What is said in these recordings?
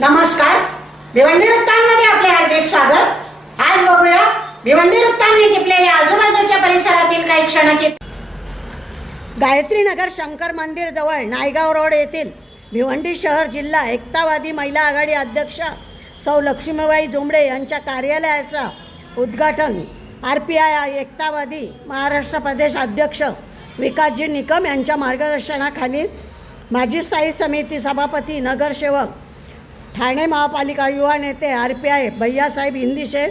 नमस्कार. भिवंडी वृत्तांमध्ये आपले हार्दिक स्वागत. आज बघूया भिवंडी वृत्तांनी टिपलेल्या आजूबाजूच्या परिसरातील काही क्षणाचे गायत्रीनगर शंकर मंदिर जवळ नायगाव रोड येथील भिवंडी शहर जिल्हा एकतावादी महिला आघाडी अध्यक्ष सौ लक्ष्मीबाई जुंबडे यांच्या कार्यालयाचं उद्घाटन आर पी आय एकतावादी महाराष्ट्र प्रदेश अध्यक्ष विकासजी निकम यांच्या मार्गदर्शनाखाली माजी स्थायी समिती सभापती नगरसेवक ठाणे महापालिका युवा नेते आर पी आय भैयासाहेब हिंदीशे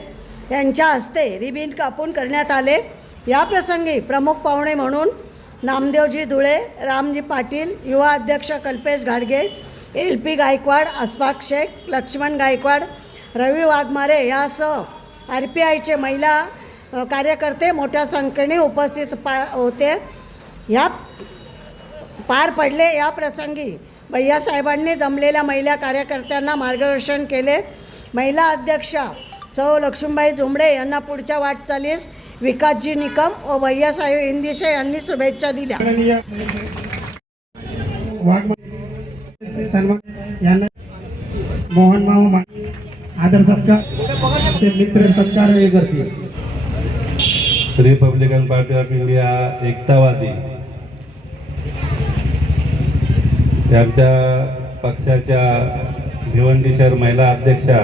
यांच्या हस्ते रिबिन कापून करण्यात आले. या प्रसंगी प्रमुख पाहुणे म्हणून नामदेवजी धुळे रामजी पाटील युवा अध्यक्ष कल्पेश घाडगे एल पी गायकवाड अस्फाक शेख लक्ष्मण गायकवाड रवी वाघमारे यासह आर पी आयचे महिला कार्यकर्ते मोठ्या संख्येने उपस्थित पा होते. या पार पडले. या प्रसंगी भैयासाहेबांनी जमलेल्या महिला कार्यकर्त्यांना मार्गदर्शन केले. महिला अध्यक्षा सौ लक्ष्मीबाई जुमडे यांना पुढच्या वाटचालीस विकासजी निकम व भैयासाहेब इंदिशे यांनी शुभेच्छा दिल्या. मोहन मामा आदर सत्कार. ते मित्र सत्कार हे करतील. रिपब्लिकन पार्टी ऑफ इंडिया एकतावादी. त्यांच्या पक्षाच्या भिवंडी शहर महिला अध्यक्षा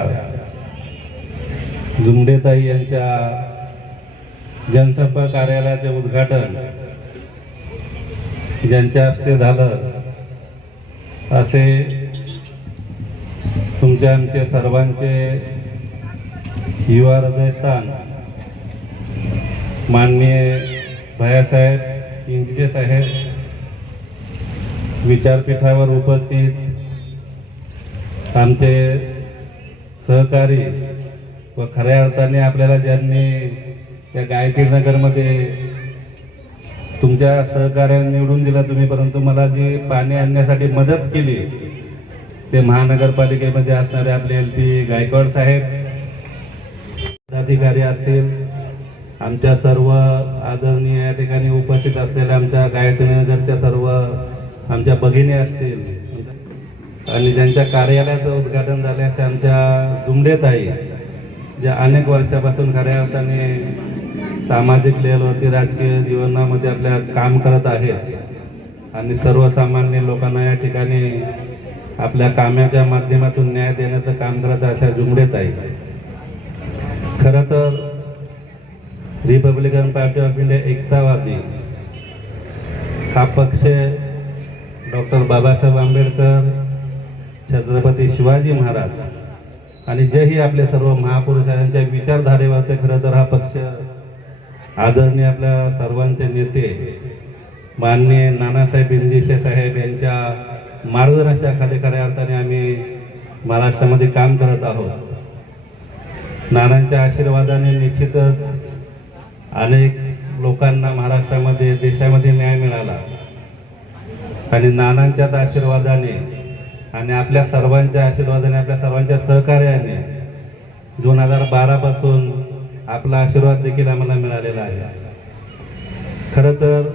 जुमडेताई यांच्या जनसंपर्क कार्यालयाचे उद्घाटन ज्यांच्या हस्ते झालं. असे तुमच्या आमचे सर्वांचे युवा हृदयस्थान माननीय भैयासाहेब इंगजे साहेब विचारपीठावर उपस्थित आमचे सहकारी व खऱ्या अर्थाने आपल्याला ज्यांनी त्या गायत्री नगरमध्ये तुमच्या सहकार्याने निवडून दिला तुम्ही परंतु मला जी पाणी आणण्यासाठी मदत केली ते महानगरपालिकेमध्ये असणारे आपले एल पी गायकवाड साहेब पदाधिकारी असतील आमच्या सर्व आदरणीय या ठिकाणी उपस्थित असलेल्या आमच्या गायत्री नगरच्या सर्व आमच्या भगिनी असतील. आणि ज्यांच्या कार्यालयाचं उद्घाटन झाले असे आमच्या जुमडेताई ज्या अनेक वर्षापासून खऱ्या अर्थाने सामाजिक लेवलवरती राजकीय जीवनामध्ये आपल्या काम करत आहेत. आणि सर्वसामान्य लोकांना या ठिकाणी आपल्या कामाच्या माध्यमातून न्याय देण्याचं काम करत अशा जुमडेताई. खरं तर रिपब्लिकन पार्टी ऑफ इंडिया एकतावादी. हा पक्ष डॉक्टर बाबासाहेब आंबेडकर छत्रपती शिवाजी महाराज आणि जेही आपले सर्व महापुरुष आहेत, त्यांच्या विचारधारेवर ते खरं तर हा पक्ष आदरणीय आपल्या सर्वांचे नेते माननीय नानासाहेब इंदिशे साहेब यांच्या मार्गदर्शनाखाली खऱ्या अर्थाने आम्ही महाराष्ट्रामध्ये काम करत आहोत. नानांच्या आशीर्वादाने निश्चितच अनेक लोकांना महाराष्ट्रामध्ये देशामध्ये न्याय मिळाला. आणि नानांच्याच आशीर्वादाने आणि आपल्या सर्वांच्या आशीर्वादाने आपल्या सर्वांच्या सहकार्याने दोन हजार बारापासून आपला आशीर्वाद देखील आम्हाला मिळालेला आहे. खरं तर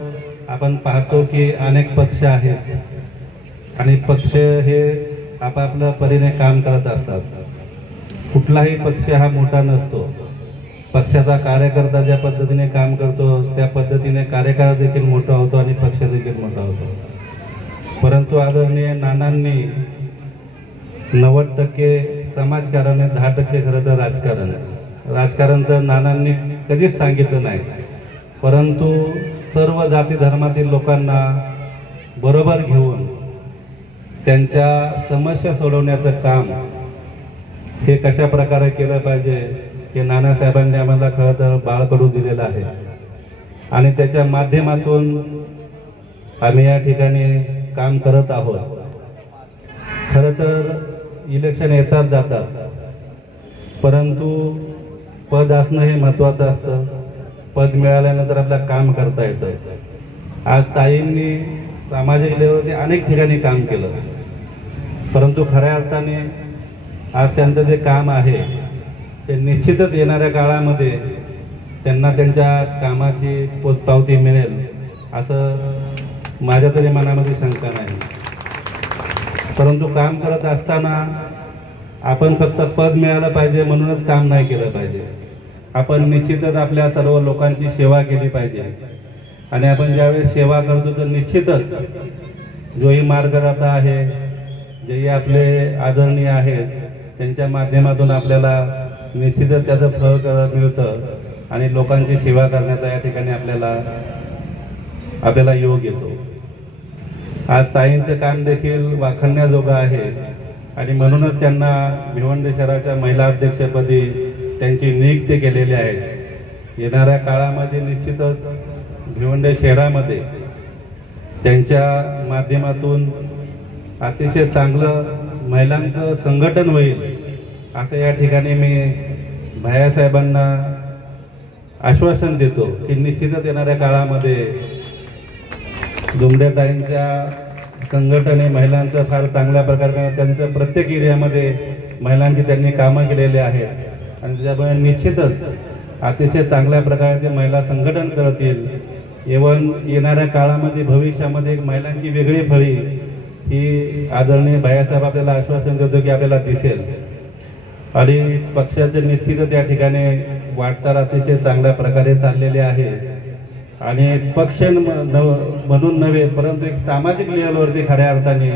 आपण पाहतो की अनेक पक्ष आहेत आणि पक्ष हे आपापल्या परीने काम करत असतात. कुठलाही पक्ष हा मोठा नसतो. पक्षाचा कार्यकर्ता ज्या पद्धतीने काम करतो त्या पद्धतीने कार्यकाळ देखील मोठा होतो आणि पक्ष देखील मोठा होतो. परंतु आदरणीय नानांनी नव्वद टक्के समाजकारण आहे दहा टक्के खरं तर राजकारण. आहे राजकारण तर नानांनी कधीच सांगितलं नाही. परंतु सर्व जाती धर्मातील लोकांना बरोबर घेऊन त्यांच्या समस्या सोडवण्याचं काम हे कशा प्रकारे केलं पाहिजे हे नानासाहेबांनी आम्हाला खरं तर बाळकडू दिलेलं आहे. आणि त्याच्या माध्यमातून आम्ही या ठिकाणी काम करत आहोत. खरं तर इलेक्शन येतात जातात. परंतु पद असणं हे महत्त्वाचं असतं. पद मिळाल्यानंतर आपल्याला काम करता येतं. आज ताईंनी सामाजिक लेवलवरती अनेक ठिकाणी काम केलं. परंतु खऱ्या अर्थाने आज त्यांचं जे काम आहे ते निश्चितच येणाऱ्या काळामध्ये त्यांना त्यांच्या कामाची पोचपावती मिळेल असं माझ्या तरी मनामध्ये शंका नाही. परंतु काम करत असताना आपण फक्त पद मिळालं पाहिजे म्हणूनच काम नाही केलं पाहिजे. आपण निश्चितच आपल्या सर्व लोकांची सेवा केली पाहिजे. आणि आपण ज्यावेळेस सेवा करतो तर निश्चितच जोही मार्गदाता आहे जेही आपले आदरणीय आहेत त्यांच्या माध्यमातून आपल्याला निश्चितच त्याचं फळ मिळतं आणि लोकांची सेवा करण्याचा या ठिकाणी आपल्याला आपल्याला योग येतो. आज ताईंचं काम देखील वाखण्याजोगं आहे. आणि म्हणूनच त्यांना भिवंडी शहराच्या महिला अध्यक्षपदी त्यांची नियुक्ती केलेली आहे. येणाऱ्या काळामध्ये निश्चितच भिवंडी शहरामध्ये त्यांच्या माध्यमातून अतिशय चांगलं महिलांचं संघटन होईल असं या ठिकाणी मी भायासाहेबांना आश्वासन देतो की निश्चितच येणाऱ्या काळामध्ये दुमड्याताईंच्या संघटने महिलांचं फार चांगल्या प्रकारे त्यांचं प्रत्येक एरियामध्ये महिलांची त्यांनी कामं केलेली आहेत. आणि त्याच्यामुळे निश्चितच अतिशय चांगल्या प्रकारे ते महिला संघटन करतील. इवन येणाऱ्या काळामध्ये भविष्यामध्ये एक महिलांची वेगळी फळी ही आदरणीय भैयासाहेब आपल्याला आश्वासन देतो की आपल्याला दिसेल. आणि पक्षाचे नेतृत्व त्या ठिकाणी वाटचाल अतिशय चांगल्या प्रकारे चाललेले आहे. आणि पक्ष न- नव- म्हणून नव्हे परंतु एक सामाजिक लेवलवरती खऱ्या अर्थाने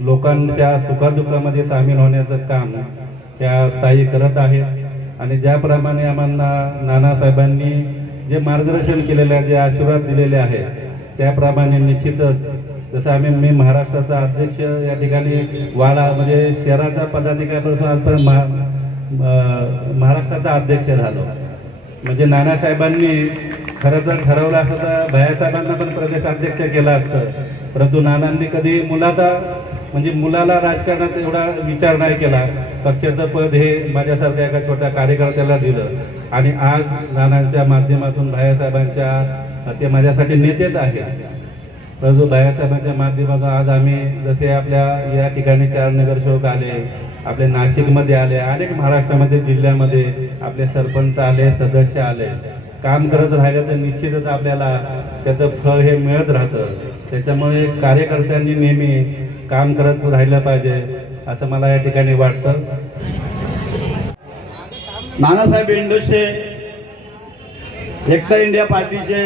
लोकांच्या सुखादुःखामध्ये सामील होण्याचं काम त्या ताई करत आहेत. आणि ज्याप्रमाणे आम्हाला नानासाहेबांनी जे मार्गदर्शन केलेलं आहे जे आशीर्वाद दिलेले आहे त्याप्रमाणे निश्चितच जसं आम्ही मी महाराष्ट्राचा अध्यक्ष या ठिकाणी वाडा म्हणजे शहराचा पदाधिकाऱ्यापासून आता महा महाराष्ट्राचा अध्यक्ष झालो. म्हणजे नानासाहेबांनी खरं तर ठरवलं असतं तर भयासाहेबांना पण प्रदेशाध्यक्ष केलं असतं. परंतु नानांनी कधी मुलाचा म्हणजे मुलाला राजकारणात एवढा विचार नाही केला. पक्षाचं पद हे माझ्यासारख्या एका छोट्या कार्यकर्त्याला दिलं. आणि आज नानांच्या माध्यमातून भायासाहेबांच्या ते माझ्यासाठी नेतेच आहेत. परंतु भायासाहेबांच्या माध्यमातून आज आम्ही जसे आपल्या या ठिकाणी चार नगरसेवक आले आपले नाशिकमध्ये आले अनेक महाराष्ट्रामध्ये जिल्ह्यामध्ये आपले सरपंच आले सदस्य आले. काम करत राहिलं तर निश्चितच आपल्याला त्याचं फळ हे मिळत राहतं. त्याच्यामुळे कार्यकर्त्यांनी नेहमी काम करत राहिलं पाहिजे असं मला या ठिकाणी वाटतं. नानासाहेब इंडोशे एकता इंडिया पार्टीचे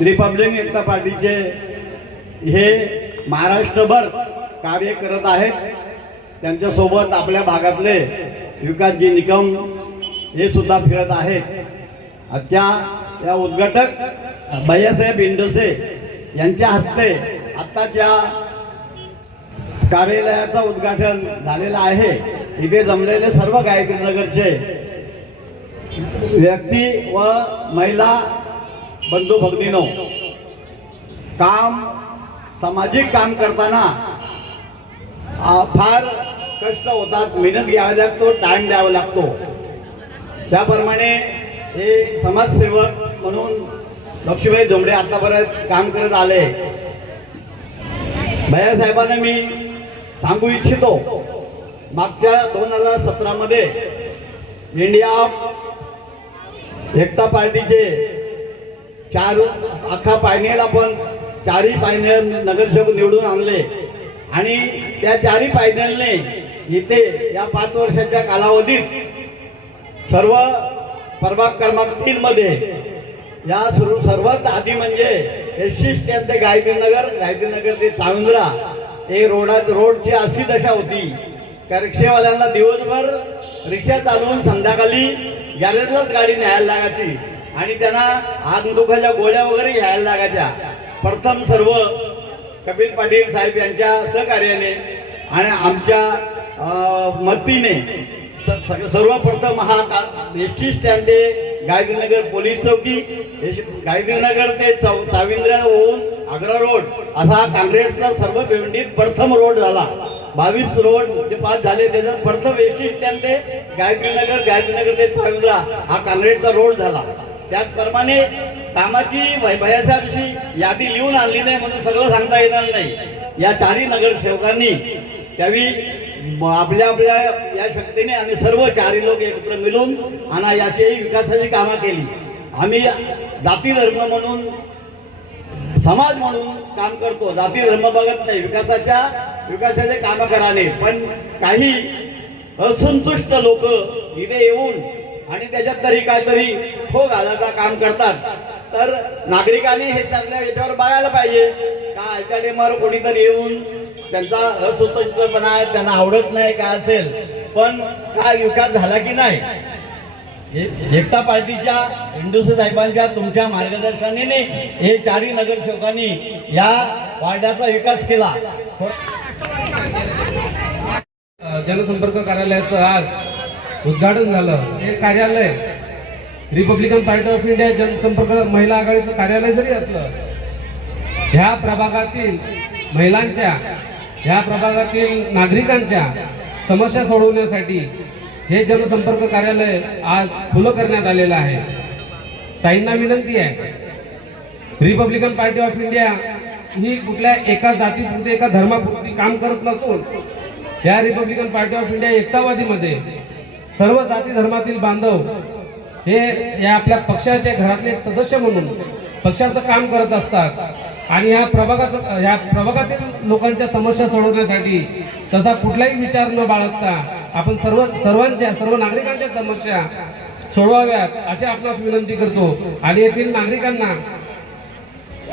रिपब्लिक एकता पार्टीचे हे महाराष्ट्रभर कार्य करत आहेत. त्यांच्यासोबत आपल्या भागातले विकासजी निकम हे सुद्धा फिरत आहेत. आजच्या या उद्घाटक भैयासाहेब इंडोसे यांच्या हस्ते आत्ताच्या कार्यालयाचं उद्घाटन झालेलं आहे. इथे जमलेले सर्व गायत्री नगरचे व्यक्ती व महिला बंधू भगिनीनो काम सामाजिक काम करताना फार कष्ट होतात मेहनत घ्यावी लागतो टाइम द्यावा लागतो. त्याप्रमाणे हे समाजसेवक म्हणून लक्ष्मीबाई जोंबडे आतापर्यंत काम करत आले. भैयासाहेबांना मी सांगू इच्छितो मागच्या दोन हजार सतरामध्ये इंडिया एकता पार्टीचे चार अख्खा पायनेल आपण चारही पायनेल नगरसेवक निवडून आणले. आणि त्या चारही पायनेलने इथे या पाच वर्षाच्या कालावधीत सर्व प्रभाग क्रमांक तीन मध्ये. या सर्व सर्वात आधी म्हणजे एस सी स्टँड ते गायत्रीनगर गायत्रीनगर ते चावंद्रा हे रोडात रोडची अशी दशा होती. त्या रिक्षेवाल्यांना दिवसभर रिक्षा चालवून संध्याकाळी गॅरेजलाच गाडी न्यायला लागायची आणि त्यांना आग गोळ्या वगैरे घ्यायला लागायच्या. प्रथम सर्व कपिल पाटील साहेब यांच्या सहकार्याने आणि आमच्या मतीने मदतीने सर्वप्रथम हा एस टी स्टँड ते गायत्रीनगर पोलीस चौकी गायत्रीनगर ते चौ चाविंद्र होऊन आग्रा रोड असा हा काँक्रीटचा सर्व भिवंडीत प्रथम रोड झाला. बावीस रोड जे पास झाले त्याच्यात प्रथम एस टी स्टँड ते गायत्रीनगर गायत्रीनगर ते चाविंद्रा हा काँग्रेसचा रोड झाला. त्याचप्रमाणे कामाची भयासाहेबशी यादी लिहून आणली नाही म्हणून सगळं सांगता येणार नाही. या चारही नगरसेवकांनी त्यावेळी आपल्या आपल्या या शक्तीने आणि सर्व चारही लोक एकत्र मिळून आणि याची विकासाची कामं केली. आम्ही जाती धर्म म्हणून समाज म्हणून काम करतो. जाती धर्म बघत नाही. विकासाच्या विकासाचे कामं कराने पण काही असंतुष्ट लोक इथे येऊन आणि त्याच्यात तरी काहीतरी हो घालायचा काम करतात. तर नागरिकांनी हे चांगल्या याच्यावर बघायला पाहिजे. का याच्या टेमावर कोणीतरी येऊन त्यांचा असंतुष्टपणा आहे त्यांना आवडत नाही काय असेल. पण काय विकास झाला की नाही? एकता पार्टीच्या हिंदुस्तान साहेबांच्या तुमच्या मार्गदर्शनाने हे चारही नगरसेवकांनी या वार्डाचा विकास केला. जनसंपर्क कार्यालयाचं आज उद्घाटन झालं. हे कार्यालय रिपब्लिकन पार्टी ऑफ इंडिया जनसंपर्क महिला आघाडीचं कार्यालय जरी असलं ह्या प्रभागातील महिलांच्या ह्या प्रभागातील नागरिकांच्या समस्या सोडवण्यासाठी हे जनसंपर्क कार्यालय आज खुलं करण्यात आलेलं आहे. ताईंना विनंती आहे. रिपब्लिकन पार्टी ऑफ इंडिया ही कुठल्या एका जातीपुरती एका धर्मापुरती काम करत नसून या रिपब्लिकन पार्टी ऑफ इंडिया एकतावादीमध्ये सर्व जाती धर्मातील बांधव हे या आपल्या पक्षाच्या घरातले एक सदस्य म्हणून पक्षाचं काम करत असतात. आणि ह्या प्रभागाचं ह्या प्रभागातील लोकांच्या समस्या सोडवण्यासाठी तसा कुठलाही विचार न बाळगता आपण सर्व सर्वांच्या सर्व नागरिकांच्या समस्या सोडवाव्यात अशी आपणास विनंती करतो. आणि येथील नागरिकांना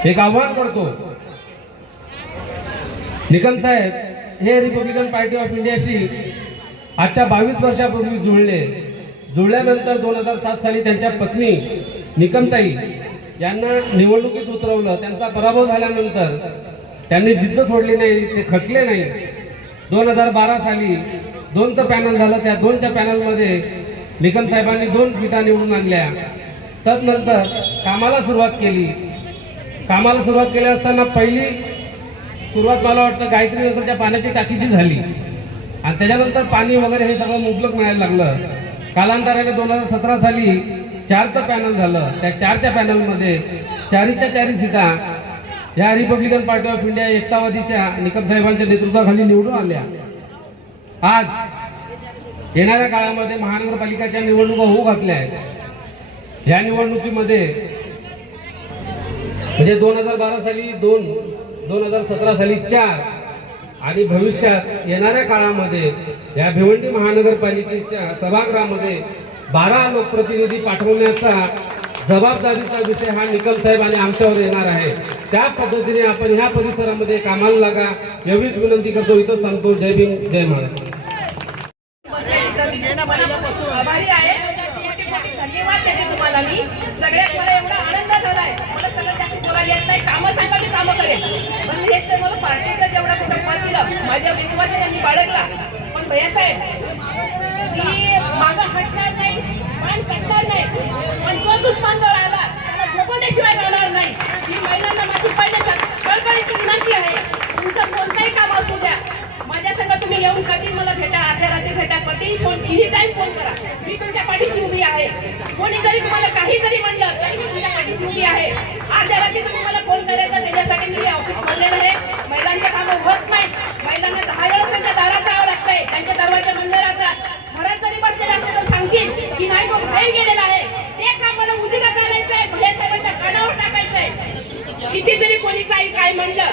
एक आव्हान करतो. निकम साहेब हे रिपब्लिकन पार्टी ऑफ इंडियाशी आजच्या बावीस वर्षापूर्वी जुळले. जुळल्यानंतर दोन हजार सात साली त्यांच्या पत्नी निकमताई यांना निवडणुकीत उतरवलं त्यांचा पराभव झाल्यानंतर त्यांनी जिद्द सोडली नाही ते खचले नाही. दोन हजार बारा साली दोनचं पॅनल झालं त्या दोनच्या पॅनलमध्ये निकम साहेबांनी दोन सीटा निवडून आणल्या. तदनंतर कामाला सुरुवात केली. कामाला सुरुवात केली असताना पहिली सुरुवात मला वाटतं गायत्री नगरच्या पाण्याची टाकीची झाली. आणि त्याच्यानंतर पाणी वगैरे हे सगळं मुबलक मिळायला लागलं. कालांतराने दोन हजार सतरा साली चारचं पॅनल झालं. त्या चारच्या पॅनलमध्ये चारीच्या चारी सीटा ह्या रिपब्लिकन पार्टी ऑफ इंडिया एकतावादीच्या निकम साहेबांच्या नेतृत्वाखाली निवडून आल्या. आज येणाऱ्या काळामध्ये महानगरपालिकाच्या निवडणुका होऊ घातल्या आहेत. या निवडणुकीमध्ये म्हणजे दोन हजार बारा साली दोन दोन हजार सतरा साली चार आणि भविष्यात येणाऱ्या काळामध्ये या भिवंडी महानगरपालिकेच्या सभागृहामध्ये बारा लोकप्रतिनिधी पाठवण्याचा जबाबदारीचा विषय हा निकम साहेब आणि आमच्यावर येणार आहे. त्या पद्धतीने आपण ह्या परिसरामध्ये कामाला लागा. एवढीच विनंती करतो. इथं सांगतो. जय भीम जय महाराज. माझ्या विश्वासाने मी बाळगला. पण भैयासाहेब की मागं हटणार नाही मान कटणार नाही. पण जो दुश्मन जर आला त्याला झोपवण्याशिवाय राहणार नाही. ही महिलांना माझी पाहिजे कळकळीची विनंती आहे. तुमचं कोणतंही काम असू द्या. माझ्या संग तुम्ही येऊन कधी मला भेटा अर्ध्या रात्री भेटा कधीही फोन किती टाईम फोन करा. मी तुमच्या पाठीशी उभी आहे. कोणी जरी तुम्हाला काही जरी म्हणलं तरी मी तुमच्या पाठीशी उभी आहे. अर्ध्या रात्री तुम्ही मला फोन करायचा त्याच्यासाठी मी ऑफिस म्हणलेलं आहे. महिलांचे कामं होत नाहीत. महिलांना दहा वेळा त्यांच्या दारात जावं लागतंय. त्यांच्या दरवाजा बंद राहतात. असते की नाही तो बाहेर गेलेला आहे. ते काम मला उजेडात आणायचं आहे. भले साहेबांच्या कानावर टाकायचं आहे. किती जरी कोणी काही काय म्हणलं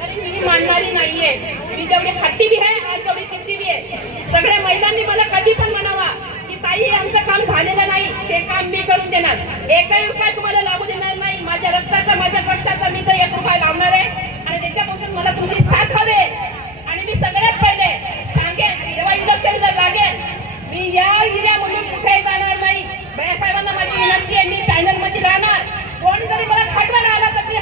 तरी मी मानणारी नाहीये. मी जेवढी हट्टी बी आहे आज जेवढी चित्ती बी आहे. सगळ्या महिलांनी मला कधी पण म्हणावा की ताई आमचं काम झालेलं नाही. ते काम मी करून देणार. एकही उपाय तुम्हाला लागू देणार नाही. माझ्या रक्ताचा माझ्या कष्टाचा मी तर एक रुपया लावणार आहे. आणि त्याच्यापासून मला तुमची साथ हवे. आणि मी सगळ्यात पहिले सांगेन जेव्हा इलेक्शन जर लागेल मी या एरियामधून कुठेही जाणार नाही. साहेबांना माझी विनंती आहे मी पॅनलमध्ये राहणार. कोणी जरी मला खटवायला आला तर मी